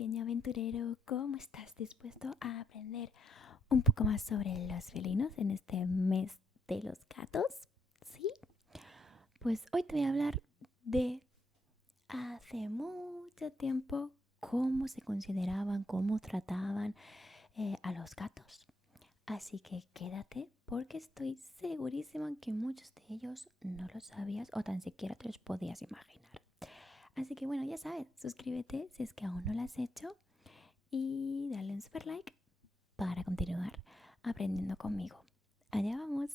pequeño aventurero, ¿cómo estás? ¿Dispuesto a aprender un poco más sobre los felinos en este mes de los gatos? ¿Sí? Pues hoy te voy a hablar de hace mucho tiempo cómo se consideraban, cómo trataban a los gatos. Así que quédate porque estoy segurísima que muchos de ellos no lo sabías o tan siquiera te los podías imaginar. Así que bueno, ya sabes, suscríbete si es que aún no lo has hecho y dale un super like para continuar aprendiendo conmigo. Allá vamos.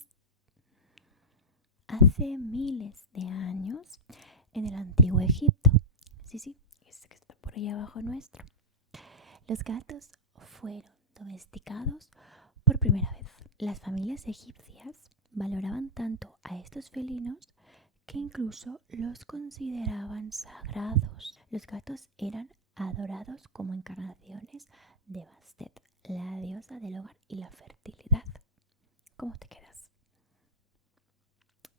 Hace miles de años en el antiguo Egipto, sí, es que está por ahí abajo nuestro, los gatos fueron domesticados por primera vez. Las familias egipcias valoraban tanto a estos felinos que incluso los consideraban sagrados. Los gatos eran adorados como encarnaciones de Bastet, la diosa del hogar y la fertilidad. ¿Cómo te quedas?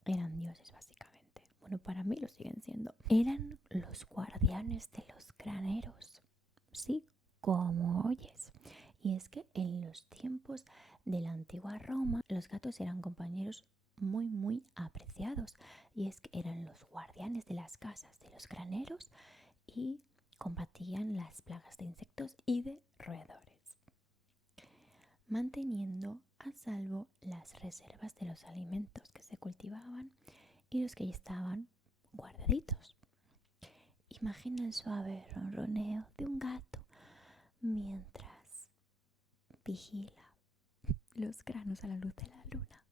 Eran dioses básicamente. Bueno, para mí lo siguen siendo. Eran los guardianes de los graneros. Sí, como oyes. Y es que en los tiempos de la antigua Roma, los gatos eran compañeros muy apreciados. Y es que eran los guardianes de las casas, de los graneros, y combatían las plagas de insectos y de roedores, manteniendo a salvo las reservas de los alimentos que se cultivaban y los que ya estaban guardaditos. Imagina el suave ronroneo de un gato mientras vigila los granos a la luz de la luna.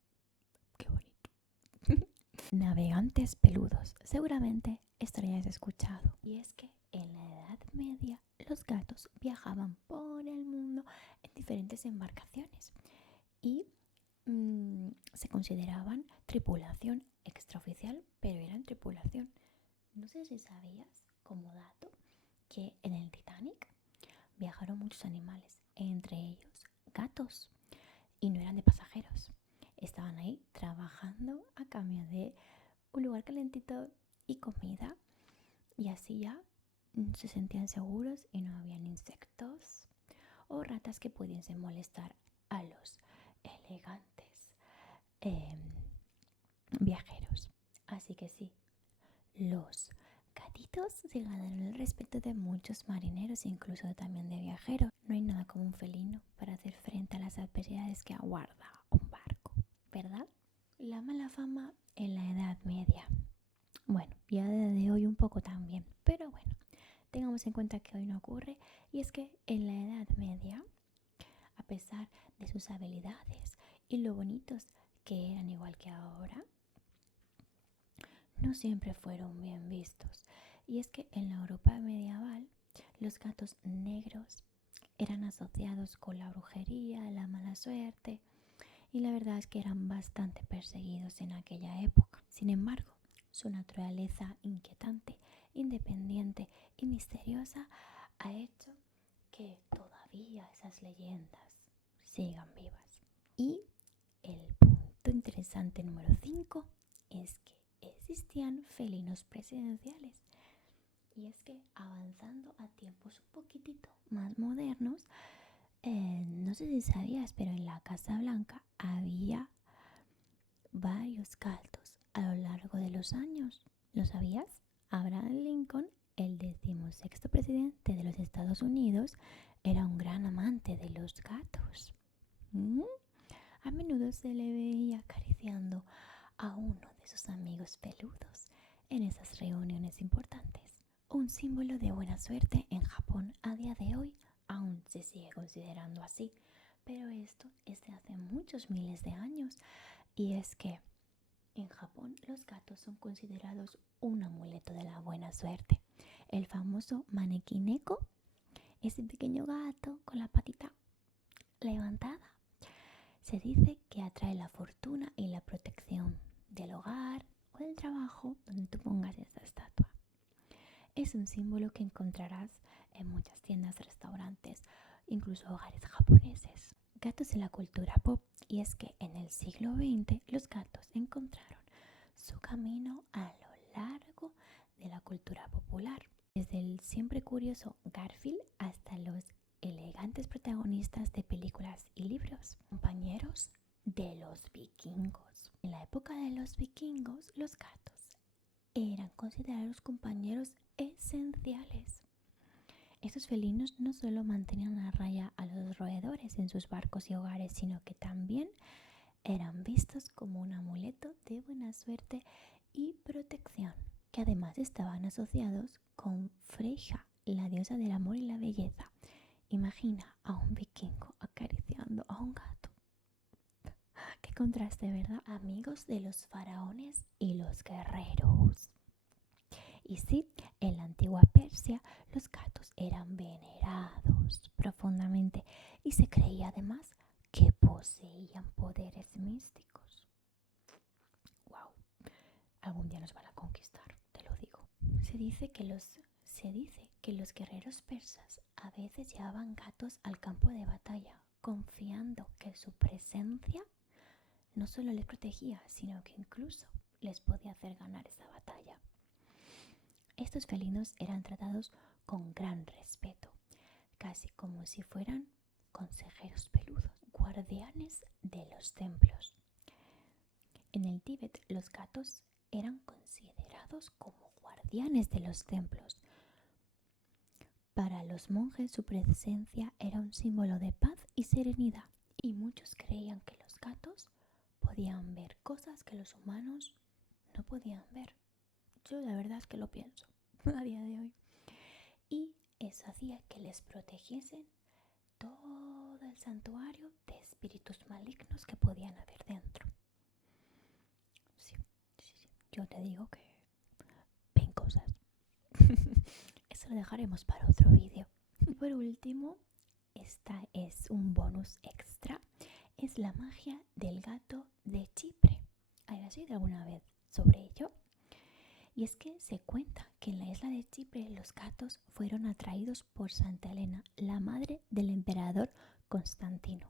¡Qué bonito! Navegantes peludos. Seguramente esto lo hayas escuchado. Y es que en la Edad Media los gatos viajaban por el mundo en diferentes embarcaciones y se consideraban tripulación extraoficial, pero eran tripulación. No sé si sabías, como dato, que en el Titanic viajaron muchos animales, entre ellos gatos, y no eran de pasajeros. Estaban ahí trabajando a cambio de un lugar calentito y comida, y así ya se sentían seguros y no habían insectos o ratas que pudiesen molestar a los elegantes viajeros. Así que sí, los gatitos se ganaron el respeto de muchos marineros e incluso también de viajeros. No hay nada como un felino para hacer frente a las adversidades que aguarda un barco, ¿verdad? La mala fama en la Edad Media. Bueno, ya de hoy un poco también, pero bueno, tengamos en cuenta que hoy no ocurre, y es que en la Edad Media, a pesar de sus habilidades y lo bonitos que eran igual que ahora, no siempre fueron bien vistos. Y es que en la Europa medieval, los gatos negros eran asociados con la brujería, la mala suerte, y la verdad es que eran bastante perseguidos en aquella época. Sin embargo, su naturaleza inquietante, independiente y misteriosa ha hecho que todavía esas leyendas sigan vivas. Y el punto interesante número 5 es que existían felinos presidenciales. Y es que avanzando a tiempos un poquitito más modernos, no sé si sabías, pero en la Casa Blanca había varios gatos a lo largo de los años. ¿Lo sabías? Abraham Lincoln, el 16º presidente de los Estados Unidos, era un gran amante de los gatos. A menudo se le veía acariciando a uno de sus amigos peludos en esas reuniones importantes. Un símbolo de buena suerte en Japón a día de hoy aún se sigue considerando así, pero esto es de hace muchos miles de años, y es que en Japón los gatos son considerados un amuleto de la buena suerte. El famoso maneki neko, ese pequeño gato con la patita levantada, se dice que atrae la fortuna y la protección del hogar o del trabajo donde tú pongas esa estatua. Es un símbolo que encontrarás en muchas tiendas, restaurantes, incluso hogares japoneses. Gatos en la cultura pop. Y es que en el siglo XX los gatos encontraron su camino a lo largo de la cultura popular. desde el siempre curioso Garfield hasta los elegantes protagonistas de películas y libros, compañeros de los vikingos. En la época de los vikingos, los gatos eran considerados compañeros esenciales. Estos felinos no solo mantenían a raya a los roedores en sus barcos y hogares, sino que también eran vistos como un amuleto de buena suerte y protección, que además estaban asociados con Freyja, la diosa del amor y la belleza. Imagina a un vikingo acariciando a un gato. Qué contraste, ¿verdad? Amigos de los faraones y los guerreros. Y sí, en la antigua Persia los gatos eran venerados profundamente y se creía además que poseían poderes místicos. ¡Wow! Algún día nos van a conquistar, te lo digo. Se dice que los guerreros persas a veces llevaban gatos al campo de batalla, confiando que su presencia no solo les protegía, sino que incluso les podía hacer ganar esa batalla. Estos felinos eran tratados con gran respeto, casi como si fueran consejeros peludos, guardianes de los templos. En el Tíbet, los gatos eran considerados como guardianes de los templos. Para los monjes, su presencia era un símbolo de paz y serenidad, y muchos creían que los gatos podían ver cosas que los humanos no podían ver. Yo la verdad es que lo pienso a día de hoy. Y eso hacía que les protegiesen todo el santuario de espíritus malignos que podían haber dentro. Sí. Yo te digo que ven cosas. Eso lo dejaremos para otro vídeo. Y por último, esta es un bonus extra. Es la magia del gato de Chipre. ¿Has oído alguna vez sobre ello? Y es que se cuenta que en la isla de Chipre los gatos fueron atraídos por Santa Elena, la madre del emperador Constantino,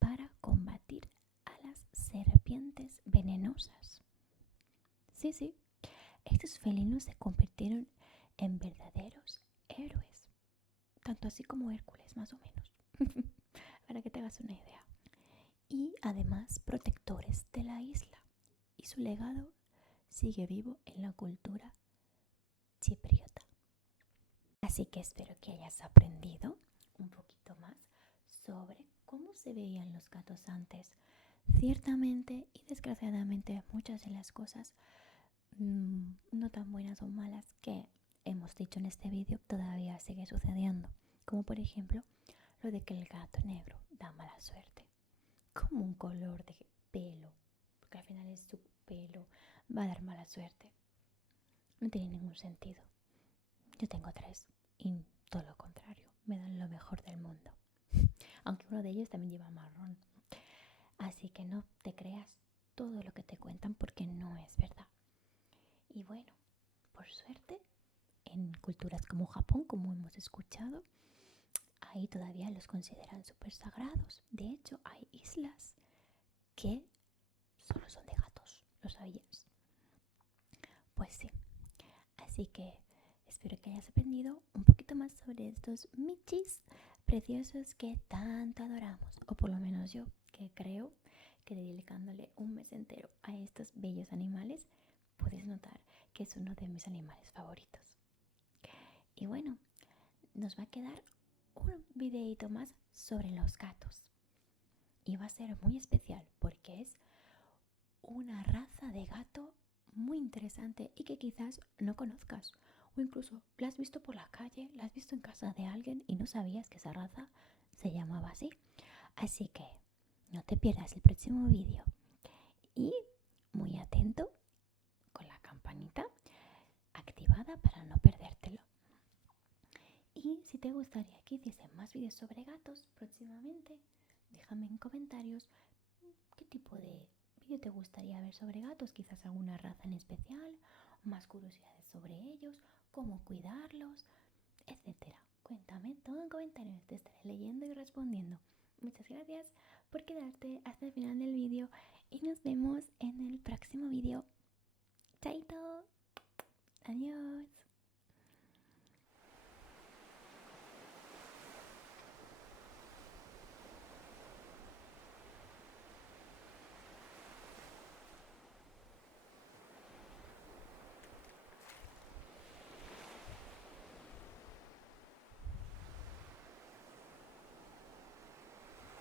para combatir a las serpientes venenosas. Sí, estos felinos se convirtieron en verdaderos héroes, tanto así como Hércules, más o menos, para que te hagas una idea. Y además protectores de la isla, y su legado sigue vivo en la cultura chipriota. Así que espero que hayas aprendido un poquito más sobre cómo se veían los gatos antes. Ciertamente y desgraciadamente muchas de las cosas no tan buenas o malas que hemos dicho en este vídeo todavía sigue sucediendo, como por ejemplo lo de que el gato negro da mala suerte, como un color de pelo, porque al final es su pelo, va a dar mala suerte. No tiene ningún sentido. Yo tengo 3 y todo lo contrario, me dan lo mejor del mundo, aunque uno de ellos también lleva marrón. Así que no te creas todo lo que te cuentan porque no es verdad. Y bueno, por suerte, en culturas como Japón, como hemos escuchado, ahí todavía los consideran súper sagrados. De hecho, hay islas que solo son de gatos. ¿Lo sabías? Pues sí. Así que espero que hayas aprendido un poquito más sobre estos michis preciosos que tanto adoramos. O por lo menos yo, que creo que dedicándole un mes entero a estos bellos animales, puedes notar que es uno de mis animales favoritos. Y bueno, nos va a quedar un videito más sobre los gatos. Y va a ser muy especial porque es una raza de gato muy interesante y que quizás no conozcas. O incluso la has visto por la calle, la has visto en casa de alguien y no sabías que esa raza se llamaba así. Así que no te pierdas el próximo vídeo. Y muy atento con la campanita activada para no perdértelo. Y si te gustaría que hiciese más vídeos sobre gatos próximamente, déjame en comentarios qué tipo de vídeo te gustaría ver sobre gatos, quizás alguna raza en especial, más curiosidades sobre ellos, cómo cuidarlos, etcétera. Cuéntame todo en comentarios, te estaré leyendo y respondiendo. Muchas gracias por quedarte hasta el final del vídeo y nos vemos en el próximo vídeo. ¡Chaito! ¡Adiós!